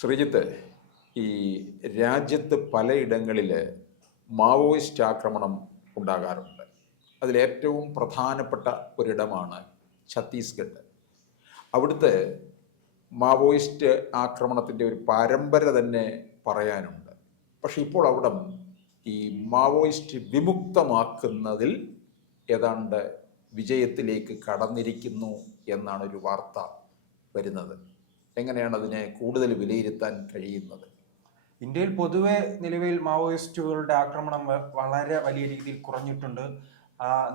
ശ്രീജിത്ത് ഈ രാജ്യത്ത് പലയിടങ്ങളിൽ മാവോയിസ്റ്റ് ആക്രമണം ഉണ്ടാകാറുണ്ട്. അതിലേറ്റവും പ്രധാനപ്പെട്ട ഒരിടമാണ് ഛത്തീസ്ഗഡ്. അവിടുത്തെ മാവോയിസ്റ്റ് ആക്രമണത്തിന്റെ ഒരു പരമ്പര തന്നെ പറയാനുണ്ട്. പക്ഷെ ഇപ്പോൾ അവിടം ഈ മാവോയിസ്റ്റ് വിമുക്തമാക്കുന്നതിൽ ഏതാണ്ട് വിജയത്തിലേക്ക് കടന്നിരിക്കുന്നു എന്നാണ് ഒരു വാർത്ത വരുന്നത്. എങ്ങനെയാണ് അതിനെ കൂടുതൽ വിലയിരുത്താൻ കഴിയുന്നത്? ഇന്ത്യയിൽ പൊതുവെ നിലവിൽ മാവോയിസ്റ്റുകളുടെ ആക്രമണം വളരെ വലിയ രീതിയിൽ കുറഞ്ഞിട്ടുണ്ട്.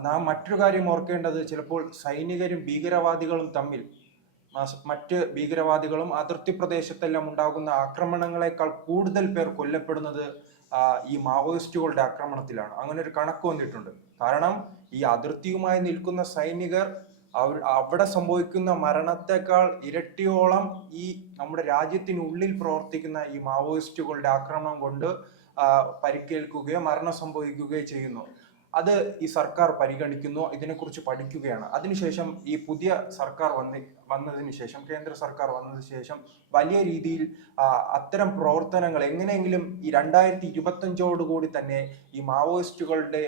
നാം മറ്റൊരു കാര്യം ഓർക്കേണ്ടത് ചിലപ്പോൾ സൈനികരും ഭീകരവാദികളും തമ്മിൽ മറ്റ് ഭീകരവാദികളും അതിർത്തി പ്രദേശത്തെല്ലാം ഉണ്ടാകുന്ന ആക്രമണങ്ങളെക്കാൾ കൂടുതൽ പേർ കൊല്ലപ്പെടുന്നത് ഈ മാവോയിസ്റ്റുകളുടെ ആക്രമണത്തിലാണ്. അങ്ങനെ ഒരു കണക്ക് വന്നിട്ടുണ്ട്. കാരണം ഈ അതിർത്തിയുമായി നിൽക്കുന്ന സൈനികർ അവിടെ സംഭവിക്കുന്ന മരണത്തെക്കാൾ ഇരട്ടിയോളം ഈ നമ്മുടെ രാജ്യത്തിനുള്ളിൽ പ്രവർത്തിക്കുന്ന ഈ മാവോയിസ്റ്റുകളുടെ ആക്രമണം കൊണ്ട് പരിക്കേൽക്കുകയോ മരണം സംഭവിക്കുകയോ ചെയ്യുന്നു. അത് ഈ സർക്കാർ പരിഗണിക്കുന്നു ഇതിനെക്കുറിച്ച് പഠിക്കുകയാണ്. അതിനുശേഷം ഈ പുതിയ സർക്കാർ വന്ന് വന്നതിന് ശേഷം കേന്ദ്ര സർക്കാർ വന്നതിന് ശേഷം വലിയ രീതിയിൽ അത്തരം പ്രവർത്തനങ്ങൾ എങ്ങനെയെങ്കിലും ഈ രണ്ടായിരത്തി ഇരുപത്തഞ്ചോടുകൂടി തന്നെ ഈ മാവോയിസ്റ്റുകളുടെ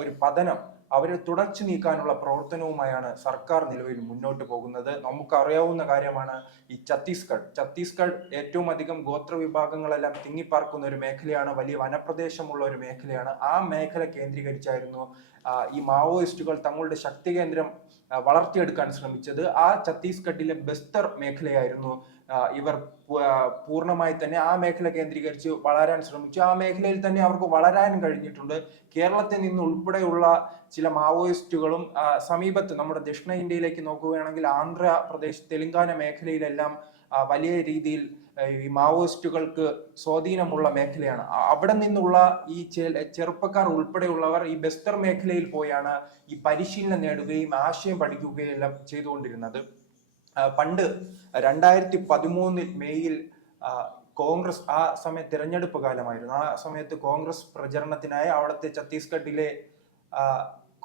ഒരു പതനം അവരെ തുടച്ചു നീക്കാനുള്ള പ്രവർത്തനവുമായാണ് സർക്കാർ നിലവിൽ മുന്നോട്ട് പോകുന്നത്. നമുക്കറിയാവുന്ന കാര്യമാണ് ഈ ഛത്തീസ്ഗഡ്. ഛത്തീസ്ഗഡ് ഏറ്റവും അധികം ഗോത്ര വിഭാഗങ്ങളെല്ലാം തിങ്ങിപ്പാർക്കുന്ന ഒരു മേഖലയാണ് വലിയ വനപ്രദേശമുള്ള ഒരു മേഖലയാണ്. ആ മേഖല കേന്ദ്രീകരിച്ചായിരുന്നു ഈ മാവോയിസ്റ്റുകൾ തങ്ങളുടെ ശക്തി കേന്ദ്രം വളർത്തിയെടുക്കാൻ ശ്രമിച്ചത്. ആ ഛത്തീസ്ഗഡിലെ ബസ്തർ മേഖലയായിരുന്നു ഇവർ പൂർണമായി തന്നെ ആ മേഖല കേന്ദ്രീകരിച്ച് വളരാൻ ശ്രമിച്ചു. ആ മേഖലയിൽ തന്നെ അവർക്ക് വളരാൻ കഴിഞ്ഞിട്ടുണ്ട്. കേരളത്തിൽ നിന്ന് ഉൾപ്പെടെയുള്ള ചില മാവോയിസ്റ്റുകളും സമീപത്ത് നമ്മുടെ ദക്ഷിണ ഇന്ത്യയിലേക്ക് നോക്കുകയാണെങ്കിൽ ആന്ധ്രാപ്രദേശ് തെലങ്കാന മേഖലയിലെല്ലാം വലിയ രീതിയിൽ ഈ മാവോയിസ്റ്റുകൾക്ക് സ്വാധീനമുള്ള മേഖലയാണ്. അവിടെ നിന്നുള്ള ഈ ചെറുപ്പക്കാർ ഉൾപ്പെടെയുള്ളവർ ഈ ബസ്തർ മേഖലയിൽ പോയാണ് ഈ പരിശീലനം നേടുകയും ആശയം പഠിക്കുകയും എല്ലാം ചെയ്തുകൊണ്ടിരുന്നത്. പണ്ട് രണ്ടായിരത്തി പതിമൂന്നിൽ മെയ്യിൽ കോൺഗ്രസ് ആ സമയത്ത് തിരഞ്ഞെടുപ്പ് കാലമായിരുന്നു. ആ സമയത്ത് കോൺഗ്രസ് പ്രചരണത്തിനായി അവിടുത്തെ ഛത്തീസ്ഗഡിലെ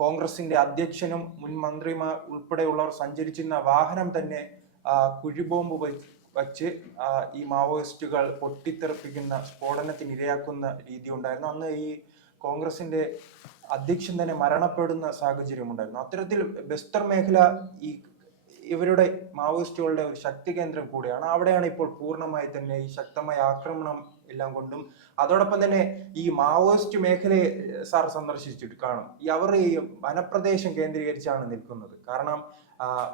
കോൺഗ്രസിന്റെ അധ്യക്ഷനും മുൻ മന്ത്രിമാർ ഉൾപ്പെടെയുള്ളവർ സഞ്ചരിച്ചിരുന്ന വാഹനം തന്നെ കുഴിബോംബ് വച്ച് ഈ മാവോയിസ്റ്റുകൾ പൊട്ടിത്തെറിപ്പിക്കുന്ന സ്ഫോടനത്തിന് ഇരയാക്കുന്ന രീതി ഉണ്ടായിരുന്നു. അന്ന് ഈ കോൺഗ്രസിന്റെ അധ്യക്ഷൻ തന്നെ മരണപ്പെടുന്ന സാഹചര്യം ഉണ്ടായിരുന്നു അത്തരത്തിൽ ബസ്തർ മേഖല ഈ ഇവരുടെ മാവോയിസ്റ്റുകളുടെ ഒരു ശക്തി കേന്ദ്രം കൂടിയാണ്. അവിടെയാണ് ഇപ്പോൾ പൂർണമായി തന്നെ ഈ ശക്തമായ ആക്രമണം എല്ലാം കൊണ്ടും അതോടൊപ്പം തന്നെ ഈ മാവോയിസ്റ്റ് മേഖലയെ സാർ സന്ദർശിച്ചിട്ട് കാണും. ഈ അവർ ഈ വനപ്രദേശം കേന്ദ്രീകരിച്ചാണ് നിൽക്കുന്നത്. കാരണം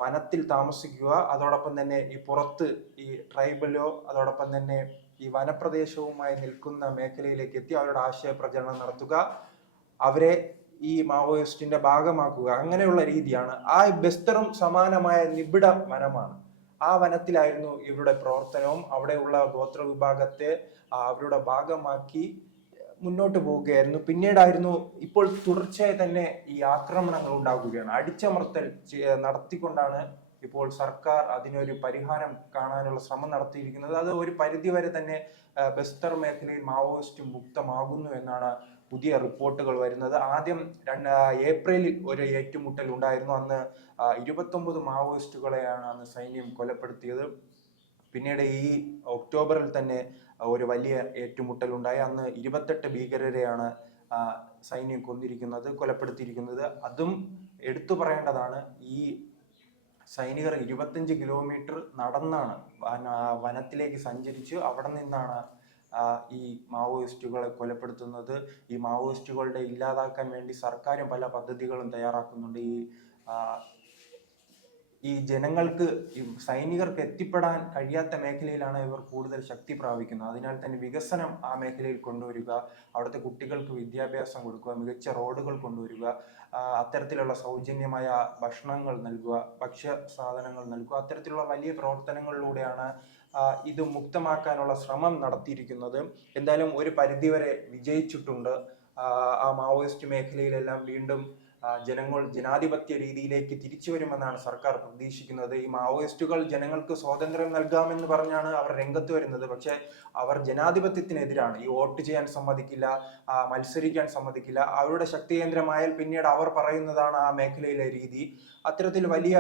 വനത്തിൽ താമസിക്കുക അതോടൊപ്പം തന്നെ ഈ പുറത്ത് ഈ ട്രൈബലോ അതോടൊപ്പം തന്നെ ഈ വനപ്രദേശവുമായി നിൽക്കുന്ന മേഖലയിലേക്ക് എത്തി അവരുടെ ആശയ പ്രചരണം നടത്തുക. അവരെ ഈ മാവോയിസ്റ്റിന്റെ ഭാഗമാക്കുക. അങ്ങനെയുള്ള രീതിയാണ്. ആ ബസ്തറും സമാനമായ നിബിഡ വനമാണ്. ആ വനത്തിലായിരുന്നു ഇവരുടെ പ്രവർത്തനവും. അവിടെയുള്ള ഗോത്ര വിഭാഗത്തെ അവരുടെ ഭാഗമാക്കി മുന്നോട്ട് പോവുകയായിരുന്നു. പിന്നീടായിരുന്നു ഇപ്പോൾ തുടർച്ചയായി തന്നെ ഈ ആക്രമണങ്ങൾ ഉണ്ടാകുകയാണ് അടിച്ചമർത്തൽ നടത്തിക്കൊണ്ടാണ് ഇപ്പോൾ സർക്കാർ അതിനൊരു പരിഹാരം കാണാനുള്ള ശ്രമം നടത്തിയിരിക്കുന്നത്. അത് ഒരു പരിധിവരെ തന്നെ ബസ്തർ മേഖലയിൽ മാവോയിസ്റ്റ് മുക്തമാകുന്നു എന്നാണ് പുതിയ റിപ്പോർട്ടുകൾ വരുന്നത്. ആദ്യം രണ്ട് ഏപ്രിലിൽ ഒരു ഏറ്റുമുട്ടൽ ഉണ്ടായിരുന്നു. അന്ന് ഇരുപത്തൊമ്പത് മാവോയിസ്റ്റുകളെയാണ് അന്ന് സൈന്യം കൊലപ്പെടുത്തിയത്. പിന്നീട് ഈ ഒക്ടോബറിൽ തന്നെ ഒരു വലിയ ഏറ്റുമുട്ടൽ ഉണ്ടായി. അന്ന് ഇരുപത്തെട്ട് ഭീകരരെയാണ് സൈന്യം കൊന്നിരിക്കുന്നത് കൊലപ്പെടുത്തിയിരിക്കുന്നത്. അതും എടുത്തു പറയേണ്ടതാണ് ഈ സൈനികർ ഇരുപത്തഞ്ച് കിലോമീറ്റർ നടന്നാണ് വനത്തിലേക്ക് സഞ്ചരിച്ച് അവിടെ നിന്നാണ് ഈ മാവോയിസ്റ്റുകളെ കൊലപ്പെടുത്തുന്നത് ഈ മാവോയിസ്റ്റുകളുടെ ഇല്ലാതാക്കാൻ വേണ്ടി സർക്കാരും പല പദ്ധതികളും തയ്യാറാക്കുന്നുണ്ട്. ഈ ഈ ജനങ്ങൾക്ക് സൈനികർക്ക് എത്തിപ്പെടാൻ കഴിയാത്ത മേഖലയിലാണ് ഇവർ കൂടുതൽ ശക്തി പ്രാപിക്കുന്നത്. അതിനാൽ തന്നെ വികസനം ആ മേഖലയിൽ കൊണ്ടുവരിക അവിടുത്തെ കുട്ടികൾക്ക് വിദ്യാഭ്യാസം കൊടുക്കുക മികച്ച റോഡുകൾ കൊണ്ടുവരിക അത്തരത്തിലുള്ള സൗജന്യമായ ഭക്ഷണങ്ങൾ നൽകുക ഭക്ഷ്യ സാധനങ്ങൾ നൽകുക അത്തരത്തിലുള്ള വലിയ പ്രവർത്തനങ്ങളിലൂടെയാണ് ഇത് മുക്തമാക്കാനുള്ള ശ്രമം നടത്തിയിരിക്കുന്നത്. എന്തായാലും ഒരു പരിധിവരെ വിജയിച്ചിട്ടുണ്ട്. ആ, മാവോയിസ്റ്റ് മേഖലയിലെല്ലാം വീണ്ടും ജനങ്ങൾ ജനാധിപത്യ രീതിയിലേക്ക് തിരിച്ചു വരുമെന്നാണ് സർക്കാർ പ്രതീക്ഷിക്കുന്നത്. ഈ മാവോയിസ്റ്റുകൾ ജനങ്ങൾക്ക് സ്വാതന്ത്ര്യം നൽകാമെന്ന് പറഞ്ഞാണ് അവർ രംഗത്ത് വരുന്നത്. പക്ഷേ അവർ ജനാധിപത്യത്തിനെതിരാണ്. ഈ വോട്ട് ചെയ്യാൻ സമ്മതിക്കില്ല മത്സരിക്കാൻ സമ്മതിക്കില്ല. അവരുടെ ശക്തി കേന്ദ്രമായാൽ പിന്നീട് അവർ പറയുന്നതാണ് ആ മേഖലയിലെ രീതി. അത്തരത്തിൽ വലിയ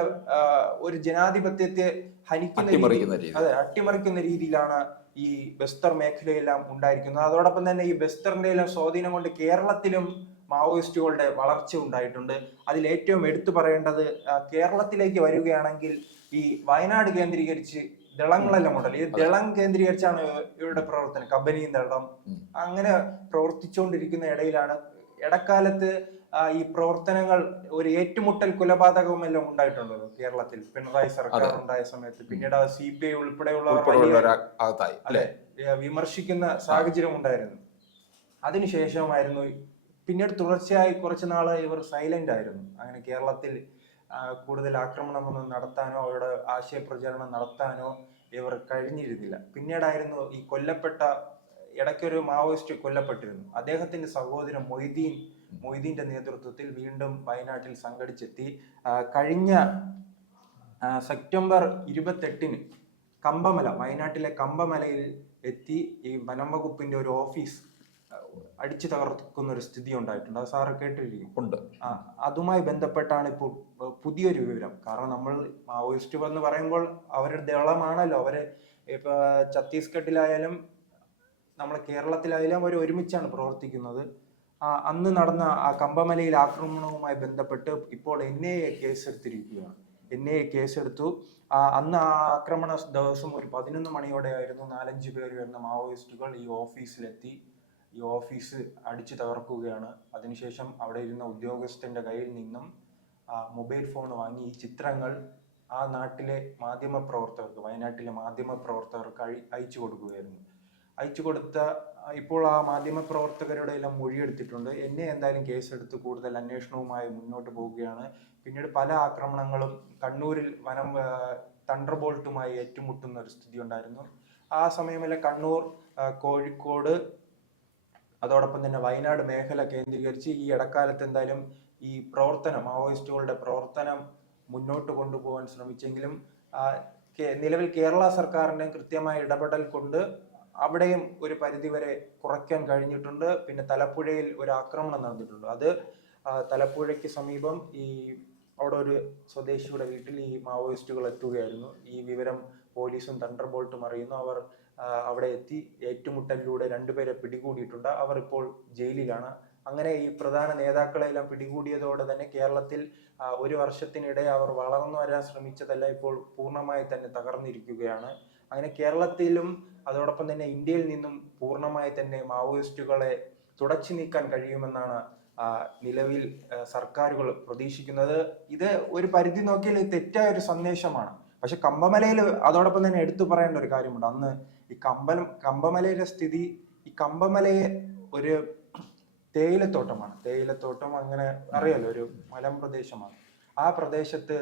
ഒരു ജനാധിപത്യത്തെ ഹനിക്കുന്ന അതെ അട്ടിമറിക്കുന്ന രീതിയിലാണ് ഈ ബസ്തർ മേഖലയെല്ലാം ഉണ്ടായിരിക്കുന്നത്. അതോടൊപ്പം തന്നെ ഈ ബസ്തറിന്റെ എല്ലാം സ്വാധീനം കൊണ്ട് കേരളത്തിലും മാവോയിസ്റ്റുകളുടെ വളർച്ച ഉണ്ടായിട്ടുണ്ട്. അതിൽ ഏറ്റവും എടുത്തു പറയേണ്ടത് കേരളത്തിലേക്ക് വരികയാണെങ്കിൽ ഈ വയനാട് കേന്ദ്രീകരിച്ച് ദളങ്ങളെല്ലാം ഉണ്ടല്ലോ. ഈ ദളം കേന്ദ്രീകരിച്ചാണ് ഇവരുടെ പ്രവർത്തനം. കമ്പനിയും ദളം അങ്ങനെ പ്രവർത്തിച്ചുകൊണ്ടിരിക്കുന്ന ഇടയിലാണ്. ഇടക്കാലത്ത് ഈ പ്രവർത്തനങ്ങൾ ഒരു ഏറ്റുമുട്ടൽ കൊലപാതകവും എല്ലാം ഉണ്ടായിട്ടുണ്ടല്ലോ കേരളത്തിൽ. പിണറായി സർക്കാർ. ഉണ്ടായ സമയത്ത്. പിന്നീട് സി പി ഐ ഉൾപ്പെടെയുള്ള അല്ലെ? വിമർശിക്കുന്ന സാഹചര്യം ഉണ്ടായിരുന്നു. അതിനുശേഷമായിരുന്നു പിന്നീട് തുടർച്ചയായി കുറച്ച് നാൾ ഇവർ സൈലന്റ് ആയിരുന്നു. അങ്ങനെ കേരളത്തിൽ കൂടുതൽ ആക്രമണമൊന്നും നടത്താനോ അവരുടെ ആശയപ്രചരണം നടത്താനോ ഇവർ കഴിഞ്ഞിരുന്നില്ല. പിന്നീടായിരുന്നു ഈ കൊല്ലപ്പെട്ട ഇടയ്ക്കൊരു മാവോയിസ്റ്റ് കൊല്ലപ്പെട്ടിരുന്നു. അദ്ദേഹത്തിന്റെ സഹോദരൻ മൊയ്തീൻ മൊയ്തീന്റെ നേതൃത്വത്തിൽ വീണ്ടും വയനാട്ടിൽ സംഘടിച്ചെത്തി. കഴിഞ്ഞ സെപ്റ്റംബർ ഇരുപത്തെട്ടിന് കമ്പമല വയനാട്ടിലെ കമ്പമലയിൽ എത്തി ഈ വനം വകുപ്പിന്റെ ഒരു ഓഫീസ് അടിച്ചു തകർക്കുന്ന ഒരു സ്ഥിതി ഉണ്ടായിട്ടുണ്ട്. അത് സാറ് കേട്ടിരിക്കും. ഉണ്ട്. അതുമായി ബന്ധപ്പെട്ടാണ് ഇപ്പോൾ പുതിയൊരു വിവരം. കാരണം നമ്മൾ മാവോയിസ്റ്റ് എന്ന് പറയുമ്പോൾ അവരുടെ ദളമാണല്ലോ. അവർ ഇപ്പൊ ഛത്തീസ്ഗഡിലായാലും നമ്മളെ കേരളത്തിലായാലും അവർ ഒരുമിച്ചാണ് പ്രവർത്തിക്കുന്നത്. ആ, അന്ന് നടന്ന ആ കമ്പമലയിൽ ആക്രമണവുമായി ബന്ധപ്പെട്ട് ഇപ്പോൾ എൻ ഐ എ കേസ് എടുത്തിരിക്കുകയാണ് എൻ ഐ എ കേസെടുത്തു. ആ, അന്ന് ആ ആക്രമണ ദിവസം ഒരു പതിനൊന്ന് മണിയോടെ ആയിരുന്നു നാലഞ്ച് പേര് വരുന്ന മാവോയിസ്റ്റുകൾ ഈ ഓഫീസിലെത്തി. ഈ ഓഫീസ് അടിച്ചു തകർക്കുകയാണ്. അതിനുശേഷം അവിടെ ഇരുന്ന ഉദ്യോഗസ്ഥന്റെ കയ്യിൽ നിന്നും ആ മൊബൈൽ ഫോൺ വാങ്ങി ഈ ചിത്രങ്ങൾ ആ നാട്ടിലെ മാധ്യമ പ്രവർത്തകർക്ക് വയനാട്ടിലെ മാധ്യമ പ്രവർത്തകർക്ക് അയച്ചു കൊടുക്കുകയായിരുന്നു. അയച്ചു കൊടുത്ത ഇപ്പോൾ ആ മാധ്യമ പ്രവർത്തകരുടെ എല്ലാം മൊഴിയെടുത്തിട്ടുണ്ട്. എന്നെ എന്തായാലും കേസെടുത്ത് കൂടുതൽ അന്വേഷണവുമായി മുന്നോട്ട് പോവുകയാണ്. പിന്നീട് പല ആക്രമണങ്ങളും കണ്ണൂരിൽ വനം തണ്ടർ ബോൾട്ടുമായി ഏറ്റുമുട്ടുന്ന ഒരു സ്ഥിതി ഉണ്ടായിരുന്നു. ആ സമയമല്ല കണ്ണൂർ കോഴിക്കോട് അതോടൊപ്പം തന്നെ വയനാട് മേഖല കേന്ദ്രീകരിച്ച് ഈ ഇടക്കാലത്ത് എന്തായാലും ഈ പ്രവർത്തനം മാവോയിസ്റ്റുകളുടെ പ്രവർത്തനം മുന്നോട്ട് കൊണ്ടുപോകാൻ ശ്രമിച്ചെങ്കിലും നിലവിൽ കേരള സർക്കാരിന്റെ കൃത്യമായ ഇടപെടൽ കൊണ്ട് അവിടെയും ഒരു പരിധിവരെ കുറയ്ക്കാൻ കഴിഞ്ഞിട്ടുണ്ട്. പിന്നെ തലപ്പുഴയിൽ ഒരു ആക്രമണം നടന്നിട്ടുണ്ട്. അത് തലപ്പുഴയ്ക്ക് സമീപം ഈ അവിടെ ഒരു സ്വദേശിയുടെ വീട്ടിൽ ഈ മാവോയിസ്റ്റുകൾ എത്തുകയായിരുന്നു. ഈ വിവരം പോലീസും തണ്ടർ ബോൾട്ടും അറിയുന്നു. അവർ അവിടെ എത്തി ഏറ്റുമുട്ടലിലൂടെ രണ്ടുപേരെ പിടികൂടിയിട്ടുണ്ട്. അവർ ഇപ്പോൾ ജയിലിലാണ്. അങ്ങനെ ഈ പ്രധാന നേതാക്കളെല്ലാം പിടികൂടിയതോടെ തന്നെ കേരളത്തിൽ ഒരു വർഷത്തിനിടെ അവർ വളർന്നു വരാൻ ശ്രമിച്ചതല്ല ഇപ്പോൾ പൂർണമായി തന്നെ തകർന്നിരിക്കുകയാണ്. അങ്ങനെ കേരളത്തിലും അതോടൊപ്പം തന്നെ ഇന്ത്യയിൽ നിന്നും പൂർണമായി തന്നെ മാവോയിസ്റ്റുകളെ തുടച്ചു നീക്കാൻ കഴിയുമെന്നാണ് നിലവിൽ സർക്കാരുകൾ പ്രതീക്ഷിക്കുന്നത്. ഇത് ഒരു പരിധി നോക്കിയാൽ തെറ്റായ ഒരു സന്ദേശമാണ്. പക്ഷെ കമ്പമലയിൽ അതോടൊപ്പം തന്നെ എടുത്തു പറയേണ്ട ഒരു കാര്യമുണ്ട്. അന്ന് ഈ കമ്പലം കമ്പമലയുടെ സ്ഥിതി ഈ കമ്പമലയെ ഒരു തേയിലത്തോട്ടമാണ്. തേയിലത്തോട്ടം അങ്ങനെ അറിയാലോ ഒരു മലം പ്രദേശമാണ്. ആ പ്രദേശത്ത്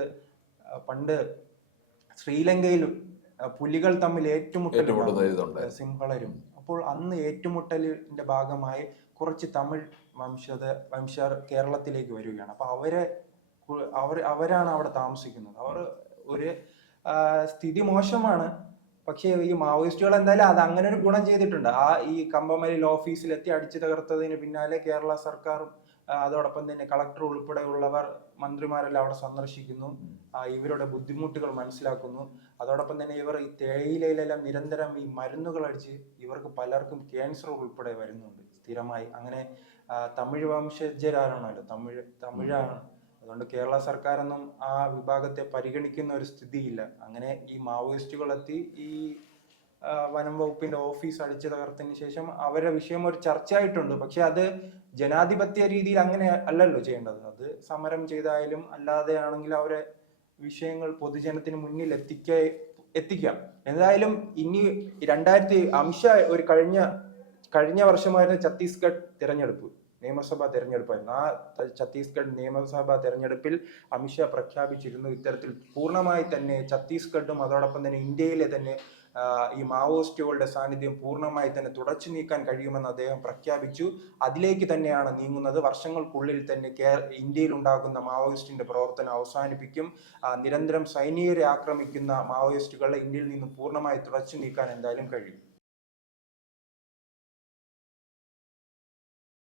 പണ്ട് ശ്രീലങ്കയിൽ പുലികൾ തമ്മിൽ ഏറ്റുമുട്ടൽ. സിംഹളരും. അപ്പോൾ അന്ന് ഏറ്റുമുട്ടലിന്റെ ഭാഗമായി കുറച്ച് തമിഴ് വംശത വംശർ കേരളത്തിലേക്ക് വരികയാണ്. അപ്പൊ അവരെ അവർ അവരാണ് അവിടെ താമസിക്കുന്നത്. അവർ ഒരു സ്ഥിതി മോശമാണ്. പക്ഷേ ഈ മാവോയിസ്റ്റുകൾ എന്തായാലും അത് അങ്ങനെ ഒരു ഗുണം ചെയ്തിട്ടുണ്ട്. ആ ഈ കമ്പമലയിൽ ഓഫീസിലെത്തി അടിച്ചു തകർത്തതിന് പിന്നാലെ കേരള സർക്കാരും അതോടൊപ്പം തന്നെ കളക്ടർ ഉൾപ്പെടെയുള്ളവർ മന്ത്രിമാരെല്ലാം അവിടെ സന്ദർശിക്കുന്നു. ഇവരുടെ ബുദ്ധിമുട്ടുകൾ മനസ്സിലാക്കുന്നു. അതോടൊപ്പം തന്നെ ഇവർ ഈ തേയിലയിലെല്ലാം നിരന്തരം ഈ മരുന്നുകൾ അടിച്ച് ഇവർക്ക് പലർക്കും ക്യാൻസർ ഉൾപ്പെടെ വരുന്നുണ്ട്. സ്ഥിരമായി. അങ്ങനെ തമിഴ് വംശജരാണല്ലോ. തമിഴ് തമിഴാണ്. അതുകൊണ്ട് കേരള സർക്കാരൊന്നും ആ വിഭാഗത്തെ പരിഗണിക്കുന്ന ഒരു സ്ഥിതിയില്ല. അങ്ങനെ ഈ മാവോയിസ്റ്റുകൾ എത്തി ഈ വനം വകുപ്പിന്റെ ഓഫീസ് അടിച്ചു തകർത്തതിന് ശേഷം അവരുടെ വിഷയം ഒരു ചർച്ചയായിട്ടുണ്ട്. പക്ഷെ അത് ജനാധിപത്യ രീതിയിൽ അങ്ങനെ അല്ലല്ലോ ചെയ്യേണ്ടത്. അത് സമരം ചെയ്തായാലും അല്ലാതെ ആണെങ്കിലും അവരെ വിഷയങ്ങൾ പൊതുജനത്തിന് മുന്നിൽ എത്തിക്ക എത്തിക്കാം. എന്തായാലും ഇനി രണ്ടായിരത്തി അംശ ഒരു കഴിഞ്ഞ കഴിഞ്ഞ വർഷമായിരുന്നു ഛത്തീസ്ഗഡ് തിരഞ്ഞെടുപ്പ്. നിയമസഭാ തെരഞ്ഞെടുപ്പായിരുന്നു ആ ഛത്തീസ്ഗഡ് നിയമസഭാ തെരഞ്ഞെടുപ്പിൽ അമിത്ഷാ പ്രഖ്യാപിച്ചിരുന്നു ഇത്തരത്തിൽ. പൂർണമായി തന്നെ ഛത്തീസ്ഗഡും അതോടൊപ്പം തന്നെ ഇന്ത്യയിലെ തന്നെ ഈ മാവോയിസ്റ്റുകളുടെ സാന്നിധ്യം പൂർണമായി തന്നെ തുടച്ചു നീക്കാൻ കഴിയുമെന്ന് അദ്ദേഹം പ്രഖ്യാപിച്ചു. അതിലേക്ക് തന്നെയാണ് നീങ്ങുന്നത്. വർഷങ്ങൾക്കുള്ളിൽ തന്നെ ഇന്ത്യയിൽ ഉണ്ടാകുന്ന മാവോയിസ്റ്റിന്റെ പ്രവർത്തനം അവസാനിപ്പിക്കും. നിരന്തരം സൈനികരെ ആക്രമിക്കുന്ന മാവോയിസ്റ്റുകളെ ഇന്ത്യയിൽ നിന്ന് പൂർണമായി തുടച്ചു നീക്കാൻ എന്തായാലും കഴിയും.